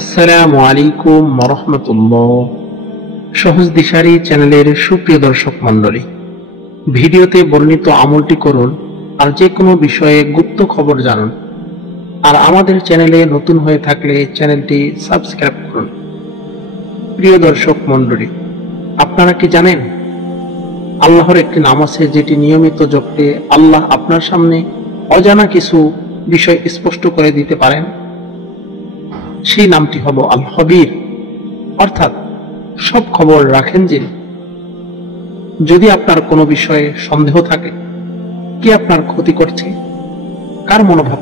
আসসালামু আলাইকুম রাহমাতুল্লাহ। সহজ দিশারি চ্যানেলের সুপ্রিয় দর্শক মণ্ডলী, ভিডিওতে বর্ণিত আমলটি করুন আর যে কোনো বিষয়ে গুপ্ত খবর জানুন। আর আমাদের চ্যানেলে নতুন হয়ে থাকলে চ্যানেলটি সাবস্ক্রাইব করুন। প্রিয় দর্শক মণ্ডলী, আপনারা কি জানেন আল্লাহর একটি নাম আছে যেটি নিয়মিত জপলে আল্লাহ আপনার সামনে অজানা কিছু বিষয় স্পষ্ট করে দিতে পারেন? সেই নামটি হলো আল খবীর, অর্থাৎ সব খবর রাখেন যিনি। যদি আপনার কোনো বিষয়ে সন্দেহ থাকে, কি আপনার ক্ষতি করছে, কার মনোভাব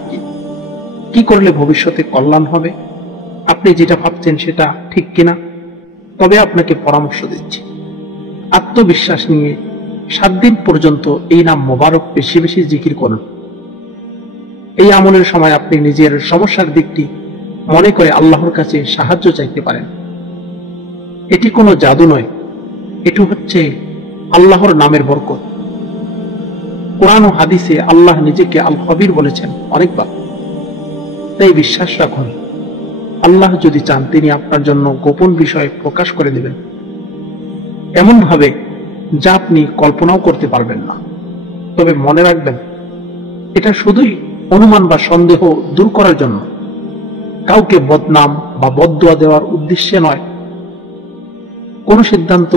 কি করলে ভবিষ্যতে কল্যাণ হবে, আপনি যেটা ভাবছেন সেটা ঠিক কিনা, তবে আপনাকে পরামর্শ দিচ্ছি, আত্মবিশ্বাস নিয়ে 7 দিন পর্যন্ত এই নাম মোবারক বেশি বেশি জিকির করুন। এই আমলের সময় আপনি নিজের সমস্যার দিকটি মনে করে আল্লাহর কাছে সাহায্য চাইতে পারেন। এটি কোনো জাদু নয়, এটি হচ্ছে আল্লাহর নামের বরকত। কোরআন ও হাদিসে আল্লাহ নিজেকে আল খবীর বলেছেন অনেকবার। তাই বিশ্বাস রাখুন, আল্লাহ যদি চান তিনি আপনার জন্য গোপন বিষয় প্রকাশ করে দেবেন, এমন ভাবে যা আপনি কল্পনাও করতে পারবেন না। তবে মনে রাখবেন, এটা শুধুই অনুমান বা সন্দেহ দূর করার জন্য, কাউকে বদনাম বা বদদুয়া দেওয়ার উদ্দেশ্যে নয়। কোন সিদ্ধান্ত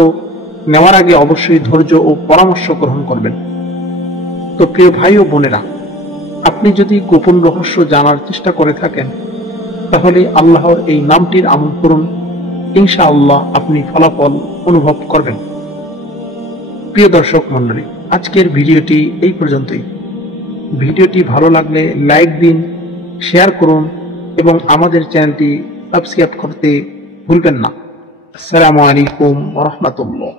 নেওয়ার আগে অবশ্যই ধৈর্য ও পরামর্শ গ্রহণ করবেন। তো প্রিয় ভাই ও বোনেরা, আপনি যদি গোপন রহস্য জানার চেষ্টা করে থাকেন, তাহলে আল্লাহর এই নামটির আমল করুন, ইনশাআল্লাহ আপনি ফলাফল অনুভব করবেন। প্রিয় দর্শক মণ্ডলী, আজকের ভিডিওটি এই পর্যন্তই। ভিডিওটি ভালো লাগলে লাইক দিন, শেয়ার করুন এবং আমাদের চ্যানেলটি সাবস্ক্রাইব করতে ভুলবেন না। আসসালামু আলাইকুম ওয়া রাহমাতুল্লাহ।